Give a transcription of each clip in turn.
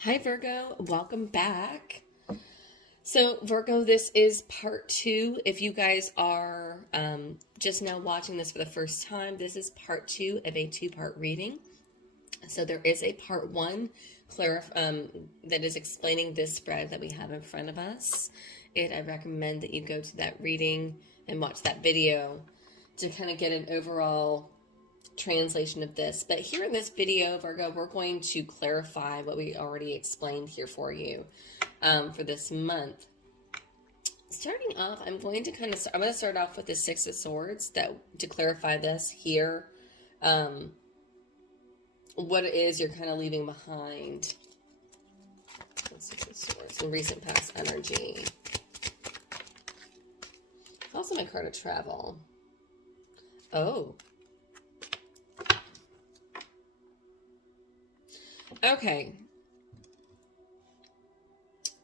Hi Virgo, welcome back. So Virgo, this is part two. If you guys are just now watching this for the first time, this is part two of a two-part reading. So there is a part one that is explaining this spread that we have in front of us. And I recommend that you go to that reading and watch that video to kind of get an overall translation of this. But here in this video, Virgo, we're going to clarify what we already explained here for you for this month. Starting off, I'm going to start off with the Six of Swords to clarify this here. What it is you're kind of leaving behind. Six of Swords in recent past energy. Also my card of travel. Oh. Okay.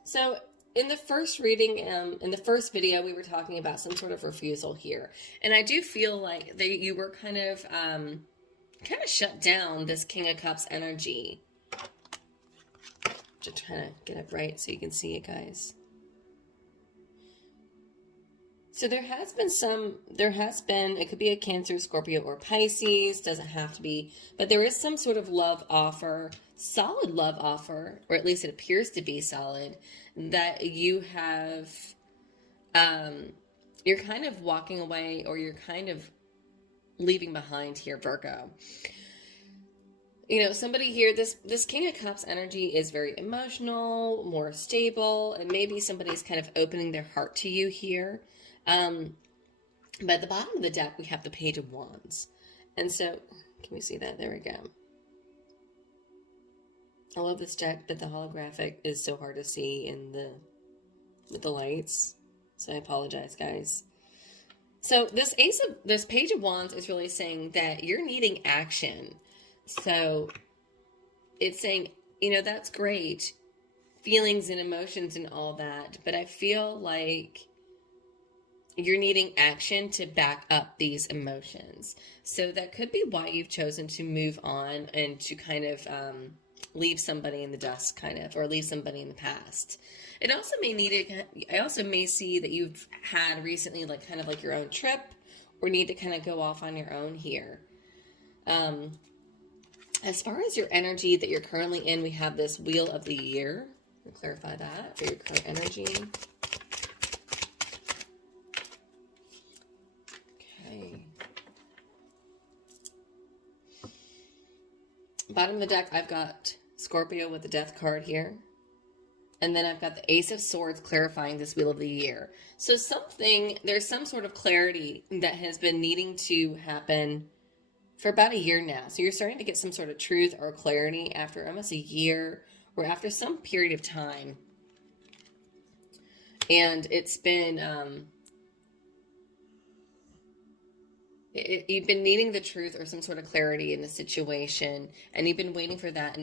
So in the first reading, in the first video, we were talking about some sort of refusal here. And I do feel like that you were kind of shut down this King of Cups energy. Just trying to get it right so you can see it, guys. So it could be a Cancer, Scorpio, or Pisces, doesn't have to be, but there is some sort of love offer, solid love offer, or at least it appears to be solid, that you have, you're kind of walking away, or you're kind of leaving behind here, Virgo. You know, somebody here, this King of Cups energy is very emotional, more stable, and maybe somebody's kind of opening their heart to you here. But at the bottom of the deck, we have the Page of Wands. And so, can we see that? There we go. I love this deck, but the holographic is so hard to see with the lights. So I apologize, guys. So this Page of Wands is really saying that you're needing action. So it's saying, you know, that's great. Feelings and emotions and all that. But I feel like you're needing action to back up these emotions. So that could be why you've chosen to move on and to kind of leave somebody in the dust, or leave somebody in the past. It also I also may see that you've had recently like your own trip, or need to kind of go off on your own here. As far as your energy that you're currently in, we have this Wheel of the Year. I'll clarify that for your current energy. Bottom of the deck, I've got Scorpio with the Death card here. And then I've got the Ace of Swords clarifying this Wheel of the Year. So there's some sort of clarity that has been needing to happen for about a year now. So you're starting to get some sort of truth or clarity after almost a year, or after some period of time. And it's been... you've been needing the truth or some sort of clarity in the situation, and you've been waiting for that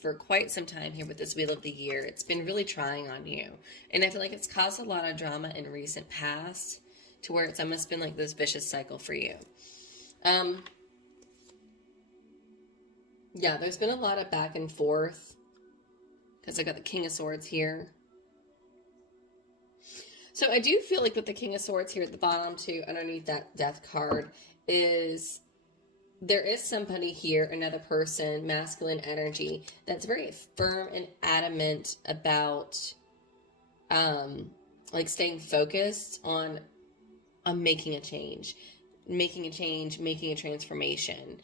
for quite some time here with this Wheel of the Year. It's been really trying on you, and I feel like it's caused a lot of drama in recent past, to where it's almost been like this vicious cycle for you. Yeah, there's been a lot of back and forth, because I got the King of Swords here. So I do feel like with the King of Swords here at the bottom too, underneath that Death card, there is somebody here, another person, masculine energy, that's very firm and adamant about like staying focused on making a change, making a transformation.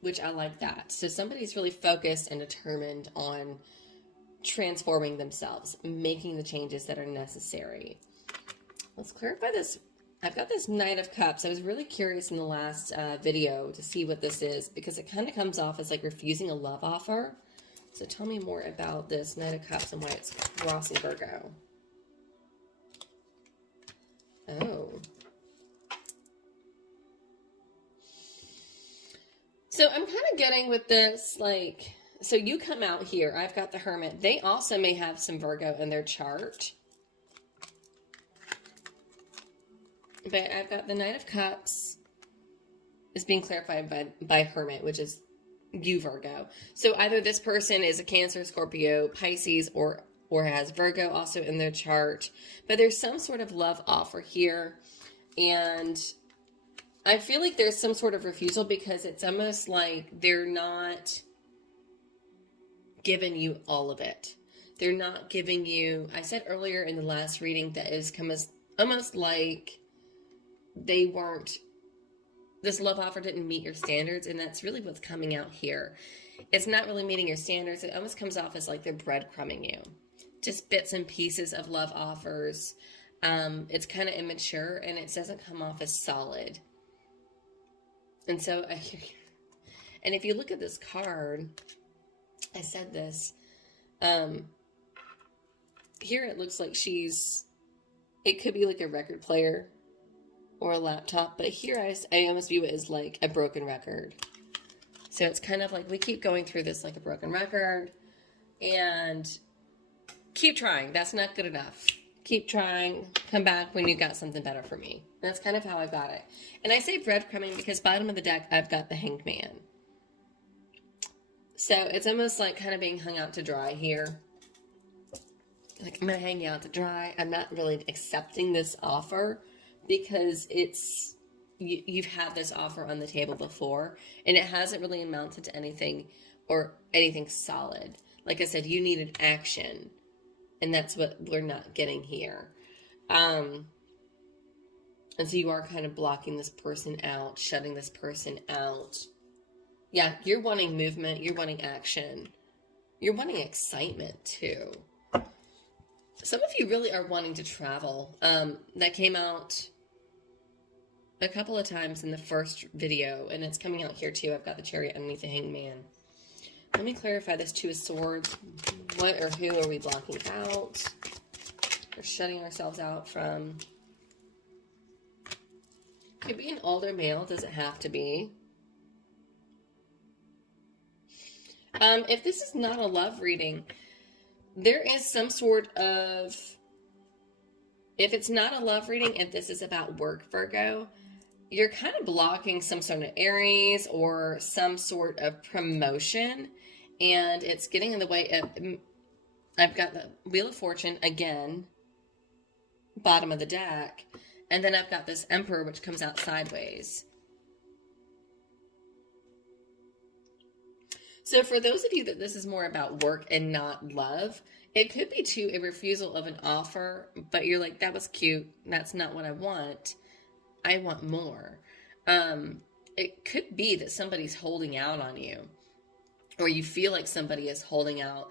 Which I like that. So somebody's really focused and determined on transforming themselves, making the changes that are necessary. Let's clarify this. I've got this Knight of Cups. I was really curious in the last video to see what this is, because it kind of comes off as like refusing a love offer. So tell me more about this Knight of Cups and why it's crossing Virgo. Oh. So I'm kind of getting with this, like... So you come out here. I've got the Hermit. They also may have some Virgo in their chart. But I've got the Knight of Cups is being clarified by Hermit, which is you, Virgo. So either this person is a Cancer, Scorpio, Pisces, or has Virgo also in their chart. But there's some sort of love offer here. And I feel like there's some sort of refusal because it's almost like they're not giving you all of it. They're not giving you, I said earlier in the last reading that it's almost like they weren't, this love offer didn't meet your standards, and that's really what's coming out here. It's not really meeting your standards. It almost comes off as like they're breadcrumbing you. Just bits and pieces of love offers. It's kind of immature, and it doesn't come off as solid. And so, and if you look at this card, I said this, here it looks like it could be like a record player or a laptop, but here I almost view it as like a broken record. So it's kind of like we keep going through this like a broken record, and keep trying. That's not good enough. Keep trying. Come back when you got something better for me. And that's kind of how I got it. And I say breadcrumbing because bottom of the deck, I've got the Hanged Man. So it's almost like kind of being hung out to dry here. Like, I'm going to hang you out to dry. I'm not really accepting this offer because you've had this offer on the table before, and it hasn't really amounted to anything or anything solid. Like I said, you needed action, and that's what we're not getting here. And so you are kind of blocking this person out, shutting this person out. Yeah, you're wanting movement, you're wanting action, you're wanting excitement too. Some of you really are wanting to travel. That came out a couple of times in the first video, and it's coming out here too. I've got the Chariot underneath the Hanged Man. Let me clarify this Two of Swords. What or who are we blocking out? We're shutting ourselves out from. Could be an older male. Doesn't have to be. If this is not a love reading, there is some sort of. If it's not a love reading, if this is about work, Virgo, you're kind of blocking some sort of Aries or some sort of promotion, and it's getting in the way of. I've got the Wheel of Fortune again, bottom of the deck, and then I've got this Emperor, which comes out sideways. So for those of you that this is more about work and not love, it could be too a refusal of an offer, but you're like, that was cute. That's not what I want. I want more. It could be that somebody's holding out on you, or you feel like somebody is holding out.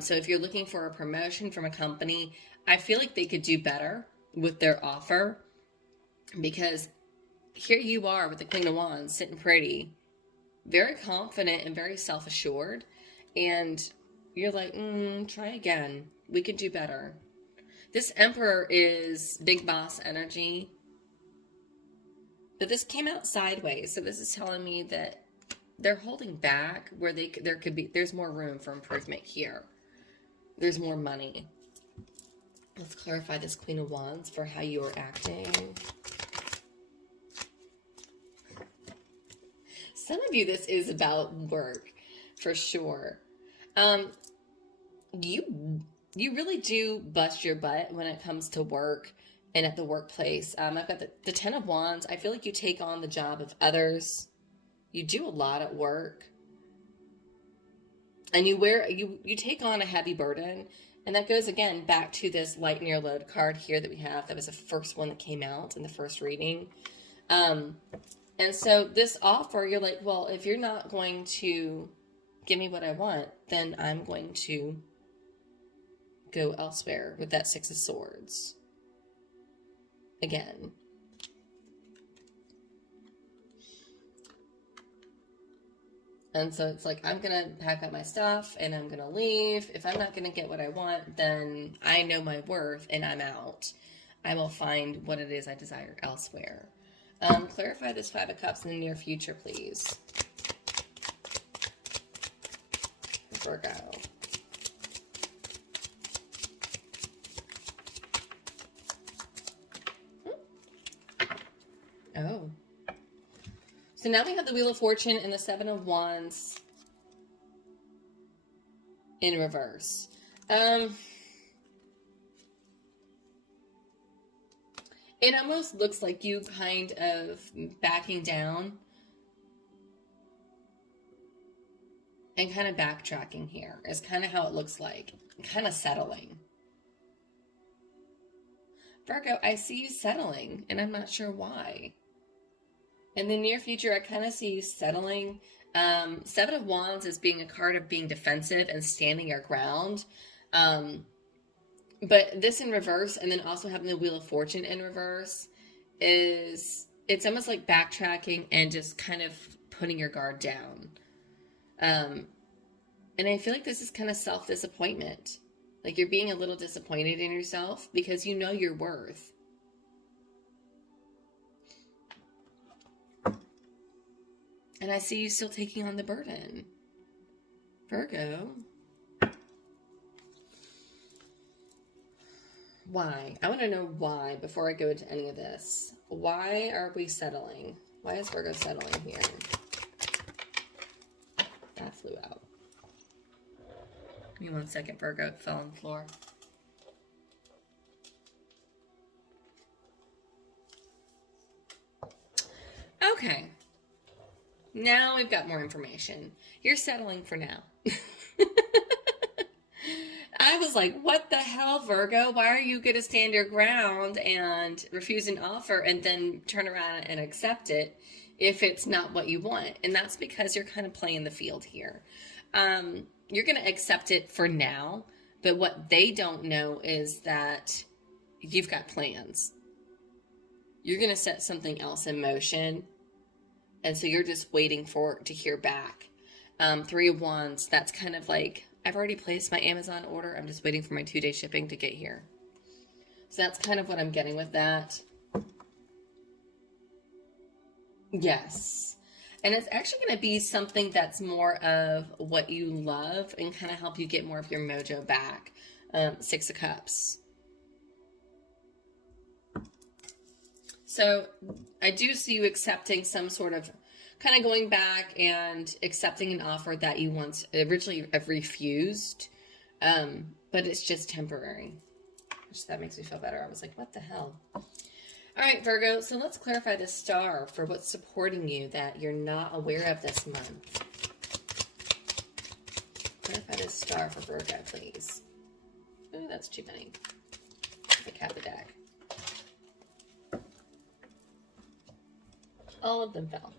So if you're looking for a promotion from a company, I feel like they could do better with their offer, because here you are with the Queen of Wands sitting pretty, very confident and very self-assured, and you're like, try again. We could do better. This Emperor is big boss energy, but this came out sideways, so this is telling me that they're holding back where there's more room for improvement here. There's more money. Let's clarify this Queen of Wands for how you are acting. Some of you, this is about work, for sure. You really do bust your butt when it comes to work and at the workplace. I've got the Ten of Wands. I feel like you take on the job of others. You do a lot at work. And you take on a heavy burden. And that goes, again, back to this lighten your load card here that we have. That was the first one that came out in the first reading. And so this offer, you're like, well, if you're not going to give me what I want, then I'm going to go elsewhere with that Six of Swords. Again. And so it's like, I'm going to pack up my stuff and I'm going to leave. If I'm not going to get what I want, then I know my worth and I'm out. I will find what it is I desire elsewhere. Clarify this Five of Cups in the near future, please. Virgo. Oh. So now we have the Wheel of Fortune and the Seven of Wands in reverse. It almost looks like you kind of backing down and kind of backtracking here is kind of how it looks like. Kind of settling. Virgo, I see you settling, and I'm not sure why. In the near future, I kind of see you settling. Seven of Wands is being a card of being defensive and standing your ground. But this in reverse, and then also having the Wheel of Fortune in reverse, it's almost like backtracking and just kind of putting your guard down. And I feel like this is kind of self-disappointment. Like you're being a little disappointed in yourself because you know your worth. And I see you still taking on the burden. Virgo. Why? I want to know why before I go into any of this. Why are we settling? Why is Virgo settling here? That flew out. Give me 1 second, Virgo. It fell on the floor. Okay. Now we've got more information. You're settling for now. I was like, what the hell, Virgo? Why are you going to stand your ground and refuse an offer and then turn around and accept it if it's not what you want? And that's because you're kind of playing the field here. You're going to accept it for now, but what they don't know is that you've got plans. You're going to set something else in motion, and so you're just waiting to hear back. 3 of Wands, that's kind of like, I've already placed my Amazon order. I'm just waiting for my 2-day shipping to get here. So that's kind of what I'm getting with that. Yes. And it's actually going to be something that's more of what you love and kind of help you get more of your mojo back. 6 of Cups. So I do see you accepting some sort of, kind of going back and accepting an offer that you once originally have refused. But it's just temporary. That makes me feel better. I was like, what the hell? All right, Virgo, so let's clarify the star for what's supporting you that you're not aware of this month. Clarify the star for Virgo, please. Ooh, that's too many. Look at the deck. All of them fell.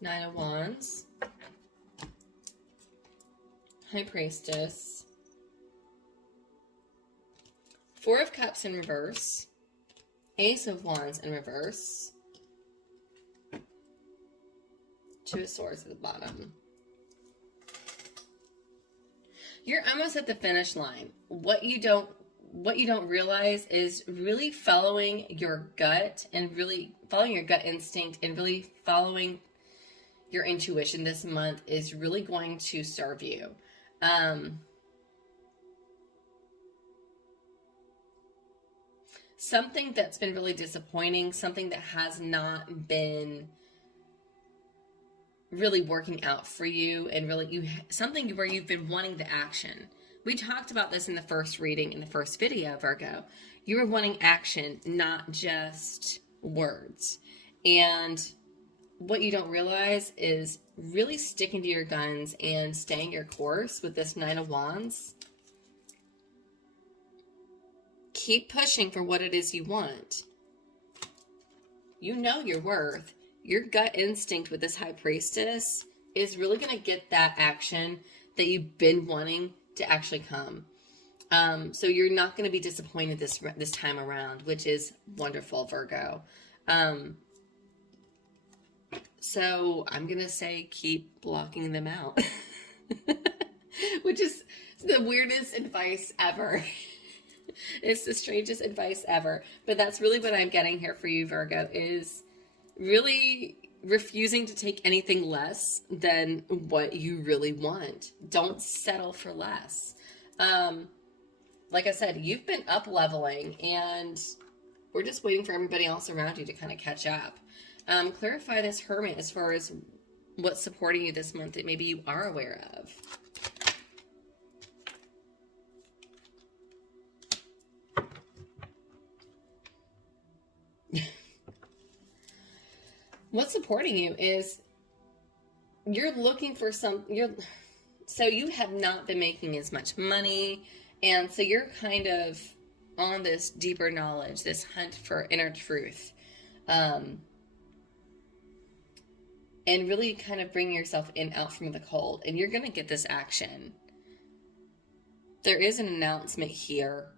Nine of Wands, High Priestess, 4 of Cups in reverse, Ace of Wands in reverse, 2 of Swords at the bottom. You're almost at the finish line. What you don't realize is really following your gut and really following your gut instinct and really following your intuition this month is really going to serve you. Something that's been really disappointing, something that has not been really working out for you, and really something where you've been wanting the action. We talked about this in the first reading, in the first video, Virgo. You were wanting action, not just words. And what you don't realize is really sticking to your guns and staying your course with this 9 of Wands. Keep pushing for what it is you want. You know your worth. Your gut instinct with this High Priestess is really going to get that action that you've been wanting to actually come. So you're not going to be disappointed this time around, which is wonderful, Virgo. So I'm going to say keep blocking them out, which is the weirdest advice ever. It's the strangest advice ever. But that's really what I'm getting here for you, Virgo, is really refusing to take anything less than what you really want. Don't settle for less. like I said, you've been up leveling, and we're just waiting for everybody else around you to kind of catch up. Clarify this Hermit as far as what's supporting you this month that maybe you are aware of. What's supporting you is you're looking for so you have not been making as much money, and so you're kind of on this deeper knowledge, this hunt for inner truth, and really kind of bring yourself out from the cold, and you're going to get this action. There is an announcement here.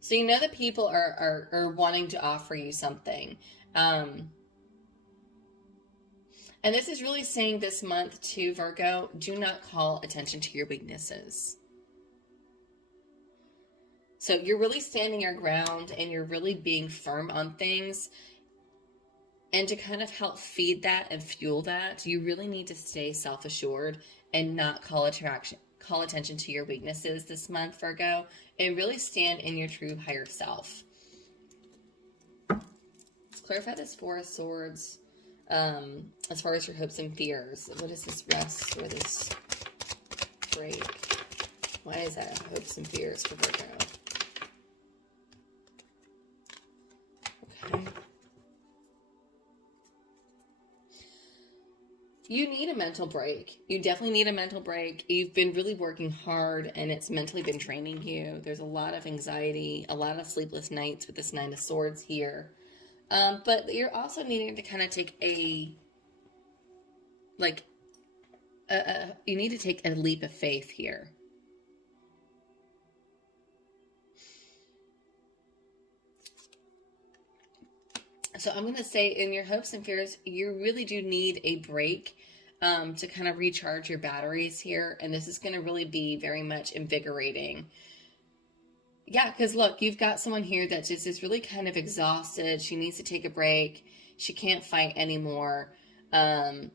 So you know that people are wanting to offer you something. And this is really saying this month to Virgo, do not call attention to your weaknesses. So you're really standing your ground, and you're really being firm on things. And to kind of help feed that and fuel that, you really need to stay self-assured and not call attention to your weaknesses this month, Virgo, and really stand in your true higher self. Let's clarify this Four of Swords. As far as your hopes and fears, what is this rest or this break? Why is that hopes and fears for Virgo? Okay. You need a mental break. You definitely need a mental break. You've been really working hard, and it's mentally been draining you. There's a lot of anxiety, a lot of sleepless nights with this Nine of Swords here. But you're also needing to kind of take you need to take a leap of faith here. So I'm going to say in your hopes and fears, you really do need a break to kind of recharge your batteries here. And this is going to really be very much invigorating. Yeah, because look, you've got someone here that just is really kind of exhausted. She needs to take a break. She can't fight anymore. And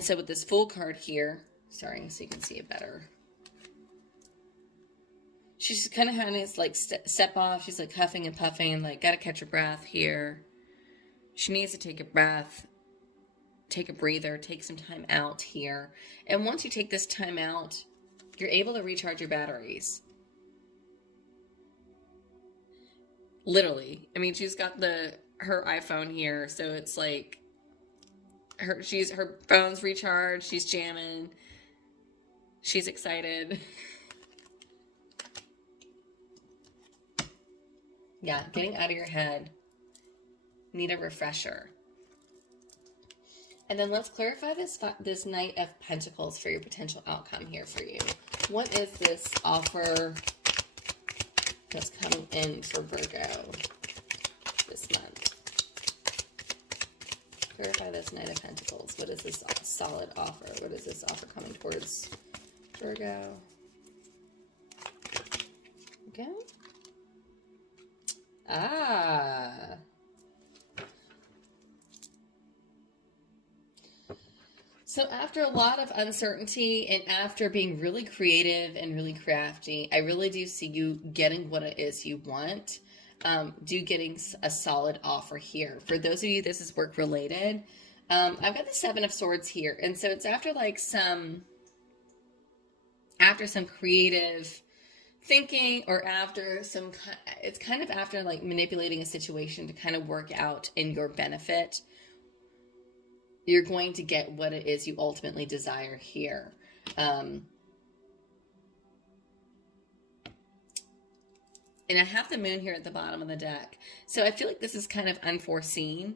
so with this Fool card here, sorry, so you can see it better. She's kind of having this like step off. She's like huffing and puffing, like got to catch her breath here. She needs to take a breath, take a breather, take some time out here. And once you take this time out, you're able to recharge your batteries. Literally. I mean, she's got her iPhone here, so it's like her phone's recharged, she's jamming, she's excited. Yeah, getting out of your head. Need a refresher. And then let's clarify this Knight of Pentacles for your potential outcome here for you. What is this offer that's coming in for Virgo this month? Clarify this Knight of Pentacles. What is this solid offer? What is this offer coming towards Virgo? Okay. So after a lot of uncertainty and after being really creative and really crafty, I really do see you getting what it is you want. Getting a solid offer here. For those of you, this is work related. I've got the Seven of Swords here. And so it's after some creative thinking, or it's kind of after like manipulating a situation to kind of work out in your benefit. You're going to get what it is you ultimately desire here. And I have the Moon here at the bottom of the deck. So I feel like this is kind of unforeseen.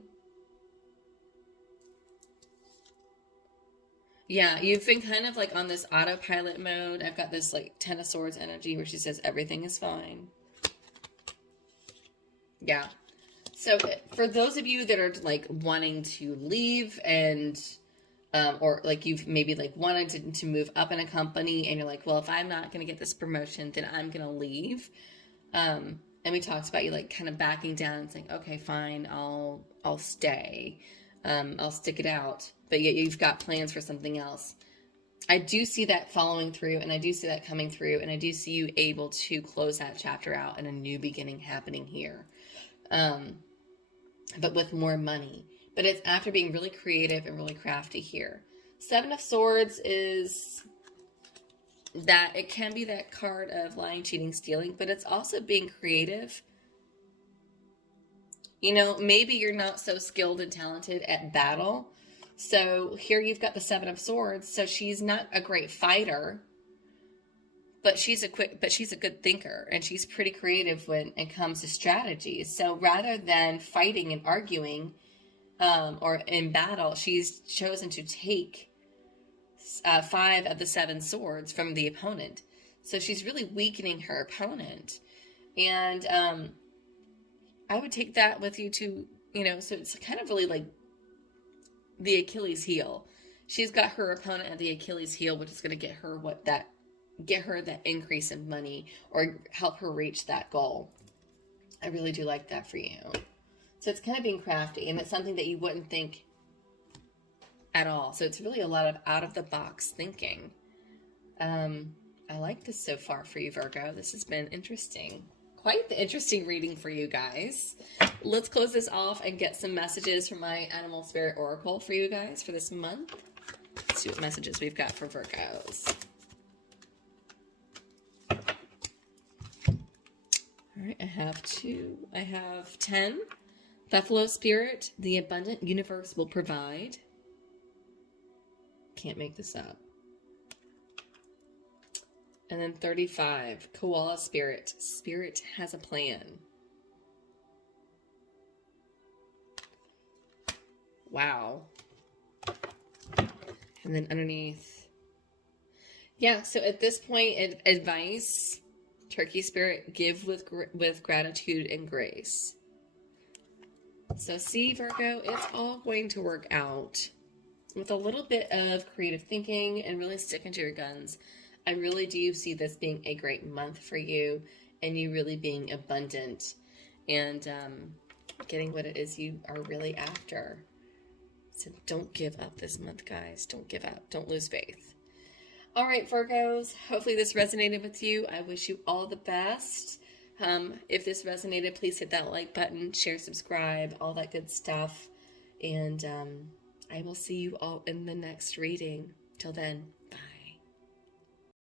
Yeah, you've been kind of like on this autopilot mode. I've got this like Ten of Swords energy where she says everything is fine. Yeah. So for those of you that are like wanting to leave and or like you've maybe like wanted to move up in a company and you're like, well, if I'm not going to get this promotion, then I'm going to leave. And we talked about you like kind of backing down and saying, okay, fine, I'll stay. I'll stick it out. But yet you've got plans for something else. I do see that following through, and I do see that coming through, and I do see you able to close that chapter out and a new beginning happening here. But with more money. But it's after being really creative and really crafty here. Seven of Swords is that it can be that card of lying, cheating, stealing, but it's also being creative. You know, maybe you're not so skilled and talented at battle. So here you've got the Seven of Swords. So she's not a great fighter, but she's a good thinker, and she's pretty creative when it comes to strategies. So rather than fighting and arguing, or in battle, she's chosen to take 5 of the 7 swords from the opponent. So she's really weakening her opponent. And I would take that with you to, you know, so it's kind of really like the Achilles heel. She's got her opponent at the Achilles heel, which is going to get her that increase in money or help her reach that goal. I really do like that for you. So it's kind of being crafty, and it's something that you wouldn't think at all. So it's really a lot of out-of-the-box thinking. I like this so far for you, Virgo. This has been interesting. Quite the interesting reading for you guys. Let's close this off and get some messages from my Animal Spirit Oracle for you guys for this month. Let's see what messages we've got for Virgos. All right, I have 10. Buffalo Spirit, the abundant universe will provide. Can't make this up. And then 35, Koala Spirit, Spirit has a plan. Wow. And then underneath, yeah, so at this point, advice, Turkey Spirit, give with gratitude and grace. So see, Virgo, it's all going to work out. With a little bit of creative thinking and really sticking to your guns, I really do see this being a great month for you, and you really being abundant and getting what it is you are really after. So don't give up this month, guys. Don't give up. Don't lose faith. All right, Virgos, hopefully this resonated with you. I wish you all the best. If this resonated, please hit that like button, share, subscribe, all that good stuff. And I will see you all in the next reading. Till then.